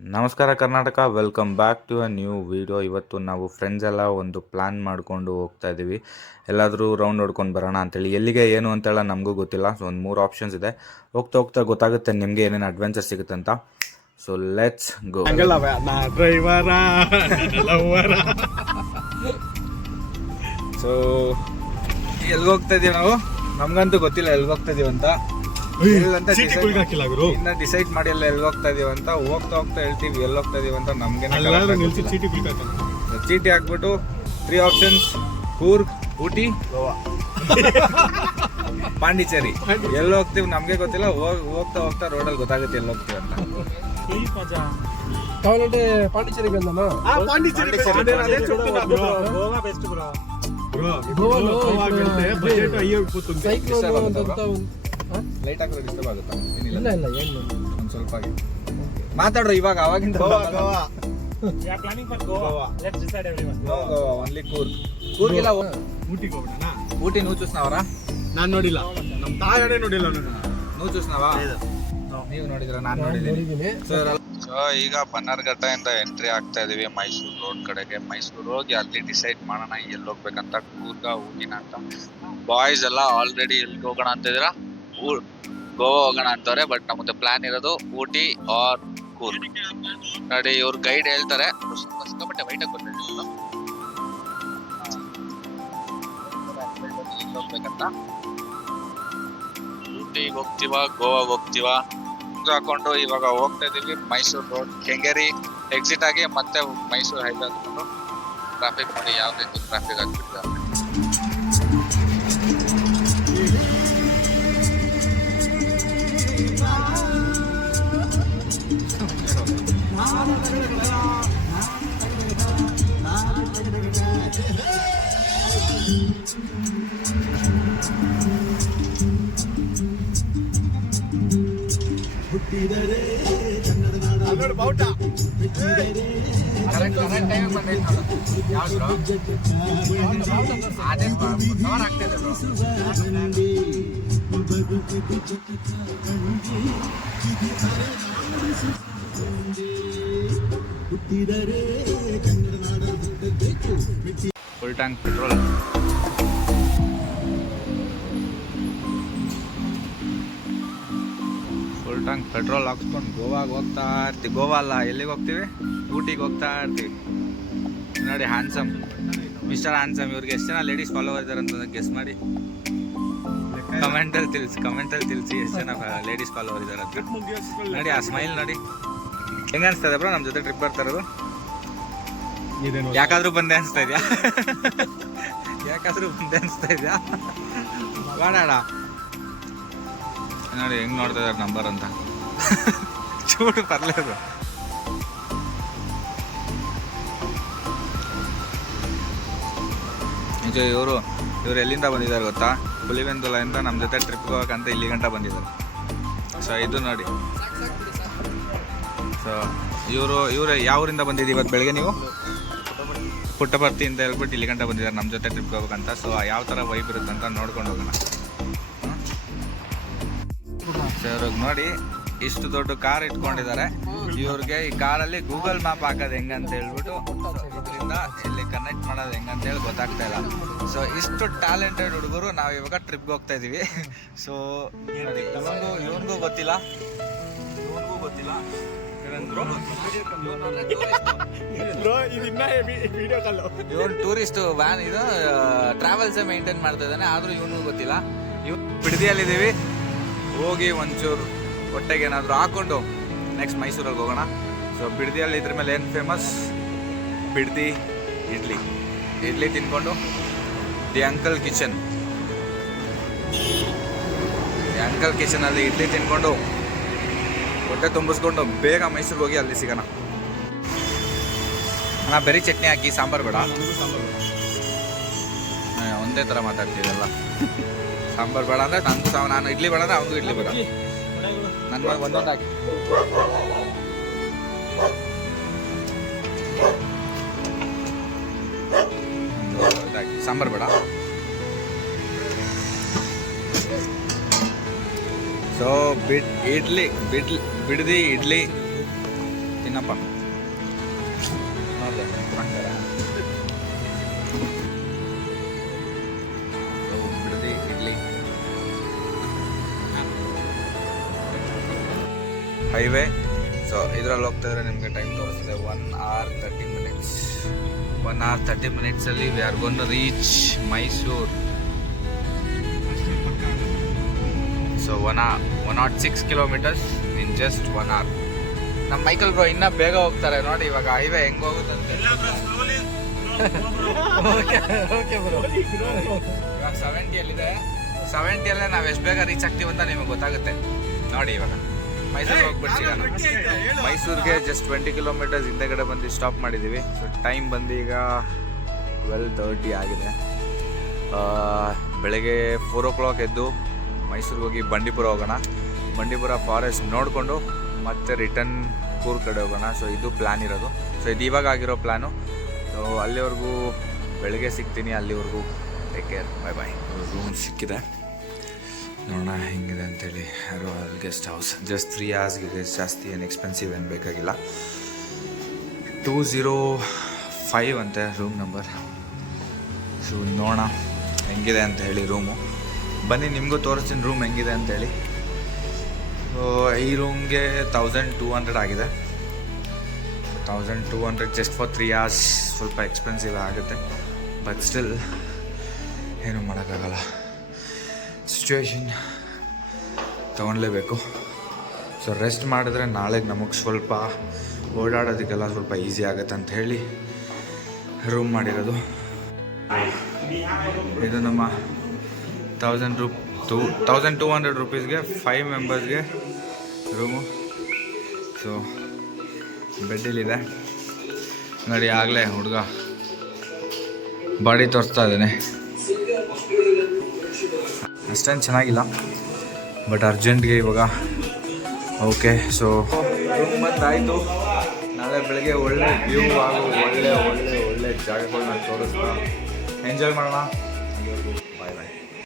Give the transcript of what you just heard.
ನಮಸ್ಕಾರ Karnataka, welcome back to a new video. ಇವತ್ತು ನಾವು ಫ್ರೆಂಡ್ಸ್ ಎಲ್ಲ ಒಂದು ಪ್ಲ್ಯಾನ್ ಮಾಡಿಕೊಂಡು ಹೋಗ್ತಾ ಇದ್ದೀವಿ. ಎಲ್ಲಾದರೂ ರೌಂಡ್ ಹೊಡ್ಕೊಂಡು ಬರೋಣ ಅಂತೇಳಿ. ಎಲ್ಲಿಗೆ ಏನು ಅಂತೆಲ್ಲ ನಮಗೂ ಗೊತ್ತಿಲ್ಲ. ಸೊ ಒಂದು 3 ಆಪ್ಷನ್ಸ್ ಇದೆ. ಹೋಗ್ತಾ ಹೋಗ್ತಾ ಗೊತ್ತಾಗುತ್ತೆ ನಿಮಗೆ ಏನೇನು ಅಡ್ವೆಂಚರ್ ಸಿಗುತ್ತೆ ಅಂತ. So let's go. ಸೊ ಎಲ್ಲಿಗೆ ಹೋಗ್ತಾ ಇದೀವಿ ನಾವು? ನಮ್ಗಂತೂ ಗೊತ್ತಿಲ್ಲ ಎಲ್ಲಿಗೆ ಹೋಗ್ತಾ ಇದೀವಿ ಅಂತ. ಇನ್ನ ಡಿಸೈಡ್ ಮಾಡಿ ಎಲ್ಲ ಎಲ್ಲಿ ಹೋಗ್ತಾ ಇದೀವಿ ಅಂತ. ಹೋಗ್ತಾ ಹೋಗ್ತಾ ಹೇಳ್ತೀವಿ ಎಲ್ಲಿ ಹೋಗ್ತಾ ಇದೀವಿ ಅಂತ. ನಮ್ಗೆ ಚೀಟಿ ಹಾಕ್ಬಿಟ್ಟು 3 ಆಪ್ಷನ್ಸ್: ಕೂರ್ಗ್, ಊಟಿ, ಗೋವಾ, ಪಾಂಡಿಚೇರಿ. ಎಲ್ಲಿ ಹೋಗ್ತೀವಿ ನಮ್ಗೆ ಗೊತ್ತಿಲ್ಲ. ಹೋಗ್ತಾ ಹೋಗ್ತಾ ರೋಡಲ್ಲಿ ಗೊತ್ತಾಗುತ್ತೆ ಎಲ್ಲಿ ಹೋಗ್ತೀವಿ ಅಂತ. ಪಾಂಡಿಚೇರಿಗೆ ಲೈಟ್ ಹಾಕಿದ್ರೆ ಡಿಸ್ಟರ್ಬ್ ಆಗುತ್ತಾ? ಒಂದು ಸ್ವಲ್ಪ ಮಾತಾಡ್ರು ಇವಾಗ. ಅವಾಗಿಂದ ಓನ್ಲಿ ಕೂರ್ಗ್. ಕೂರ್ಗಿಲ್ಲ, ಊಟಿಗೆ ಹೋಗೋಣ. ಊಟಿ ನೀವು ಚೂಸ್ನವರ? ನಾನ್ ನೋಡಿಲ್ಲ, ನಮ್ ತಾಯನೇ ನೋಡಿಲ್ಲ. ನೀವು ಚೂಸ್ನವ? ನೀವು ನೋಡಿದ್ರ? ನಾನು ನೋಡಿದ್ದೀನಿ. ಸೊ ಈಗ ಬನ್ನರ್ಘಟ್ಟದಿಂದ ಎಂಟ್ರಿ ಆಗ್ತಾ ಇದೀವಿ ಮೈಸೂರು ರೋಡ್ ಕಡೆಗೆ. ಮೈಸೂರು ಹೋಗಿ ಅಲ್ಲಿ ಡಿಸೈಡ್ ಮಾಡೋಣ ಎಲ್ಲಿ ಹೋಗ್ಬೇಕಂತ, ಕೂರ್ಗ ಊಟಿನ ಅಂತ. ಬಾಯ್ಸ್ ಎಲ್ಲ ಆಲ್ರೆಡಿ ಎಲ್ಲಿಗೆ ಹೋಗೋಣ ಅಂತಿದ್ದೀರಾ? ಗೋವಾ ಹೋಗೋಣ ಅಂತವ್ರೆ. ಬಟ್ ನಮ್ದು ಪ್ಲಾನ್ ಇರೋದು ಊಟಿ ಆರ್ ಕೂರ್ಗ್. ನೋಡಿ ಇವ್ರ ಗೈಡ್ ಹೇಳ್ತಾರೆ. ಸಿಕ್ಕಾಪಟ್ಟೆ ವೈಟ್ ಆಗಿ ಬರ್ತಿದ್ದೀವಿ ಹೋಗ್ಬೇಕಂತ. ಊಟಿಗೆ ಹೋಗ್ತೀವ, ಗೋವಾಗೆ ಹೋಗ್ತೀವ ಹಾಕೊಂಡು ಇವಾಗ ಹೋಗ್ತಾ ಇದೀವಿ ಮೈಸೂರು ರೋಡ್. ಕೆಂಗೇರಿ ಎಕ್ಸಿಟ್ ಆಗಿ ಮತ್ತೆ ಮೈಸೂರು ಹೈವೇ ಹಾಕೊಂಡು ಟ್ರಾಫಿಕ್ ನೋಡಿ ಯಾವ ರೀತಿ ಟ್ರಾಫಿಕ್ ಆಗ್ಬಿಟ್ಟಿದೆ. Full tank petrol. Full tank petrol ಹಾಕ್ಸ್ಕೊಂಡು ಗೋವಾಗೆ ಹೋಗ್ತಾ ಇರ್ತೀವಿ. ಗೋವಾ ಅಲ್ಲ, ಎಲ್ಲಿಗೆ ಹೋಗ್ತೀವಿ? ಊಟಿಗೆ ಹೋಗ್ತಾ ಇರ್ತೀವಿ. ನೋಡಿ ಹ್ಯಾನ್ಸಮ್, ಮಿಸ್ಟರ್ ಹ್ಯಾನ್ಸಮ್. ಇವ್ರಿಗೆ ಎಷ್ಟು ಜನ ಲೇಡೀಸ್ ಫಾಲೋವರ್ ಇದ್ದಾರೆ ಅಂತ ಗೆಸ್ ಮಾಡಿ. ಕಮೆಂಟಲ್ಲಿ ತಿಳಿಸಿ ಎಷ್ಟು ಜನ ಲೇಡೀಸ್ ಫಾಲೋವರ್ ಇದ್ದಾರೆ ಅಂತ. ನೋಡಿ ಆ ಸ್ಮೈಲ್ ನೋಡಿ, ಹೆಂಗ ಅನಿಸ್ತದೆ ಬ್ರೋ ನಮ್ಮ ಜೊತೆ ಟ್ರಿಪ್ ಬರ್ತಾ ಇರೋದು? ಯಾಕಾದ್ರೂ ಬಂದೆ ಅನಿಸ್ತಾ ಇದೆಯಾ? ಬಾಡಾಡ ನೋಡಿ ಹೆಂಗ್ ನೋಡ್ತಾ ಇದಾರೆ ನಂಬರ್ ಅಂತ. ಚೂಡು ಪರ್లేదు. ನಿಜ. ಇವರು ಎಲ್ಲಿಂದ ಬಂದಿದ್ದಾರೆ ಗೊತ್ತಾ? ಪುಲಿವೆಂದುಲದಿಂದ ನಮ್ಮ ಜೊತೆ ಟ್ರಿಪ್ಗೆ ಹೋಗಕ್ಕಂತ ಇಲ್ಲಿ ಗಂಟ ಬಂದಿದ್ದಾರೆ. ಸೊ ಇದು ನೋಡಿ. ಸೊ ಇವರು ಯಾವ ಊರಿಂದ ಬಂದಿದ್ದೀವಿ ಇವತ್ತು ಬೆಳಗ್ಗೆ? ನೀವು ಪುಟ್ಟಪರ್ತಿ ಅಂತ ಹೇಳ್ಬಿಟ್ಟು ಇಲ್ಲಿ ಗಂಟ ಬಂದಿದ್ದಾರೆ ನಮ್ಮ ಜೊತೆ ಟ್ರಿಪ್ಗೆ ಹೋಗ್ಬೇಕಂತ. ಸೊ ಯಾವ ಥರ ವೈಬ್ ಇರುತ್ತೆ ಅಂತ ನೋಡ್ಕೊಂಡು ಹೋಗೋಣ. ಸರ್ ನೋಡಿ, ಇಷ್ಟು ದೊಡ್ಡ ಕಾರ್ ಇಟ್ಕೊಂಡಿದ್ದಾರೆ. ಇವ್ರಿಗೆ ಈ ಕಾರಲ್ಲಿ ಗೂಗಲ್ ಮ್ಯಾಪ್ ಹಾಕೋದು ಹೆಂಗಂತ ಹೇಳ್ಬಿಟ್ಟು, ಇದರಿಂದ ಇಲ್ಲಿ ಕನೆಕ್ಟ್ ಮಾಡೋದು ಹೆಂಗಂತ ಹೇಳಿ ಗೊತ್ತಾಗ್ತಾ ಇಲ್ಲ. ಸೊ ಇಷ್ಟು ಟ್ಯಾಲೆಂಟೆಡ್ ಹುಡುಗರು ನಾವು ಇವಾಗ ಟ್ರಿಪ್ಗೆ ಹೋಗ್ತಾ ಇದೀವಿ. ಸೊ ಇವನಿಗೂ ಗೊತ್ತಿಲ್ಲ. ಇವನು ಟೂರಿಸ್ಟ್ ವ್ಯಾನ್, ಇದು ಟ್ರಾವೆಲ್ಸ್ ಮೇಂಟೈನ್ ಮಾಡ್ತಾ ಇದ್ದಾನೆ. ಆದ್ರೂ ಇವನಿಗೂ ಗೊತ್ತಿಲ್ಲ. ಇವ್ನು ಬಿಡದಿಯಲ್ಲಿದ್ದೀವಿ. ಹೋಗಿ ಒಂಚೂರು ಹೊಟ್ಟೆಗೆ ಏನಾದರೂ ಹಾಕೊಂಡು ನೆಕ್ಸ್ಟ್ ಮೈಸೂರಲ್ಲಿ ಹೋಗೋಣ. ಸೊ ಬಿಡದಿಯಲ್ಲಿ ಇದ್ರ ಮೇಲೆ ಏನು ಫೇಮಸ್? ಬಿಡದಿ ಇಡ್ಲಿ ತಿನ್ಕೊಂಡು ದಿ ಅಂಕಲ್ ಕಿಚನಲ್ಲಿ ಇಡ್ಲಿ ತಿನ್ಕೊಂಡು ಹೊಟ್ಟೆ ತುಂಬಿಸ್ಕೊಂಡು ಬೇಗ ಮೈಸೂರಿಗೆ ಹೋಗಿ ಅಲ್ಲಿ ಸಿಗೋಣ. ನಾ ಬರೀ ಚಟ್ನಿ ಹಾಕಿ ಸಾಂಬಾರು ಬೇಡ. ಒಂದೇ ಥರ ಮಾತಾಡ್ತೀರಲ್ಲ. ಸಾಂಬಾರು ಬೇಡ ಅಂದರೆ ನನಗೂ, ನಾನು ಇಡ್ಲಿ ಬೇಡ ಅಂದರೆ ಅವನಿಗೂ ಇಡ್ಲಿ ಬೇಡ. ನನ್ನ ಒಂದೊಂದು ಹಾಕಿ. ಸಾಂಬಾರು ಬೇಡ. ಸೊ ಬಿಡದಿ ಇಡ್ಲಿ ತಿನ್ನಪ್ಪ ನೋಡಿದೆ ಬಿಡದಿ ಇಡ್ಲಿ ಹೈವೇ. ಸೊ ಇದರಲ್ಲಿ ಹೋಗ್ತಾ ಇದ್ರೆ ನಿಮಗೆ ಟೈಮ್ ತೋರಿಸ್ತದೆ 1 hour 30 minutes. 1 hour 30 minutes we are gonna reach Mysuru. So 106 kilometers in just 1 hour. ನಮ್ಮ ಮೈಕಲ್ ಬ್ರೋ ಇನ್ನೂ ಬೇಗ ಹೋಗ್ತಾರೆ ನೋಡಿ. ಇವಾಗ ಹೈವೇ ಹೆಂಗ್ ಹೋಗುತ್ತಂತೆ. ಇವಾಗ 70ಯಲ್ಲಿದೆ. 70ಯಲ್ಲೇ ನಾವು ಎಷ್ಟು ಬೇಗ ರೀಚ್ ಆಗ್ತೀವಿ ಅಂತ ನಿಮಗೆ ಗೊತ್ತಾಗುತ್ತೆ ನೋಡಿ. ಇವಾಗ ಮೈಸೂರಿಗೆ ಹೋಗ್ಬಿಟ್ಟು ಮೈಸೂರಿಗೆ ಜಸ್ಟ್ 20 kilometers ಹಿಂದೆಗಡೆ ಬಂದು ಸ್ಟಾಪ್ ಮಾಡಿದ್ದೀವಿ. ಸೊ ಟೈಮ್ ಬಂದು ಈಗ 12:30 ಆಗಿದೆ. ಬೆಳಗ್ಗೆ 4 o'clock ಎದ್ದು ಮೈಸೂರಿಗೆ ಹೋಗಿ ಬಂಡೀಪುರ ಹೋಗೋಣ. ಬಂಡೀಪುರ ಫಾರೆಸ್ಟ್ ನೋಡಿಕೊಂಡು ಮತ್ತೆ ರಿಟರ್ನ್ ಕೂರ್ಗ್ ಕಡೆ ಹೋಗೋಣ. ಸೊ ಇದು ಪ್ಲ್ಯಾನ್ ಇರೋದು. ಸೊ ಇದು ಇವಾಗ ಆಗಿರೋ ಪ್ಲ್ಯಾನು. ಸೊ ಅಲ್ಲಿವರೆಗೂ ಬೆಳಗ್ಗೆ ಸಿಗ್ತೀನಿ. ಅಲ್ಲಿವರೆಗೂ take care, bye bye. Room ಸಿಕ್ಕಿದೆ, ನೋಡೋಣ ಹೆಂಗಿದೆ ಅಂತೇಳಿ. Royal guest house just 3 hours ಜಾಸ್ತಿ ಏನು ಎಕ್ಸ್ಪೆನ್ಸಿವ್ ಏನು ಬೇಕಾಗಿಲ್ಲ. 205 ಅಂತೆ ರೂಮ್ ನಂಬರ್. ಸೊ ನೋಡೋಣ ಹೆಂಗಿದೆ ಅಂತ ಹೇಳಿ ರೂಮು. ಬನ್ನಿ ನಿಮಗೂ ತೋರಿಸ್ತೀನಿ ರೂಮ್ ಹೆಂಗಿದೆ ಅಂತೇಳಿ. ಈ ರೂಮ್ಗೆ 1200 ಆಗಿದೆ. 1200 ಜಸ್ಟ್ ಫಾರ್ 3 hours. ಸ್ವಲ್ಪ ಎಕ್ಸ್ಪೆನ್ಸಿವ್ ಆಗುತ್ತೆ, ಬಟ್ ಸ್ಟಿಲ್ ಏನೂ ಮಾಡೋಕ್ಕಾಗಲ್ಲ. ಸಿಚುವೇಶನ್ ತೊಗೊಳ್ಲೇಬೇಕು. ಸೊ ರೆಸ್ಟ್ ಮಾಡಿದ್ರೆ ನಾಳೆಗೆ ನಮಗೆ ಸ್ವಲ್ಪ ಓಡಾಡೋದಕ್ಕೆಲ್ಲ ಸ್ವಲ್ಪ ಈಸಿ ಆಗುತ್ತೆ ಅಂತ ಹೇಳಿ ರೂಮ್ ಮಾಡಿರೋದು. ಇದು ನಮ್ಮ 1200 rupeesಗೆ 5 members ರೂಮು. ಸೊ ಬೆಡ್ಡಿಲ್ಲಿದೆ ನೋಡಿ. ಆಗಲೇ ಹುಡುಗ ಬಾಡಿ ತೋರಿಸ್ತಾ ಇದ್ದಾನೆ. ಅಷ್ಟೇನು ಚೆನ್ನಾಗಿಲ್ಲ, ಬಟ್ ಅರ್ಜೆಂಟ್ಗೆ ಇವಾಗ ಓಕೆ. So room ಬಂದಾಯಿತು. ನಾಳೆ ಬೆಳಗ್ಗೆ ಒಳ್ಳೆ ವ್ಯೂ ಹಾಗೂ ಒಳ್ಳೆ ಜಾಗಗಳನ್ನ ತೋರಿಸ್ತಾ ಎಂಜಾಯ್ ಮಾಡೋಣ. ಬಾಯ್ ಬಾಯ್.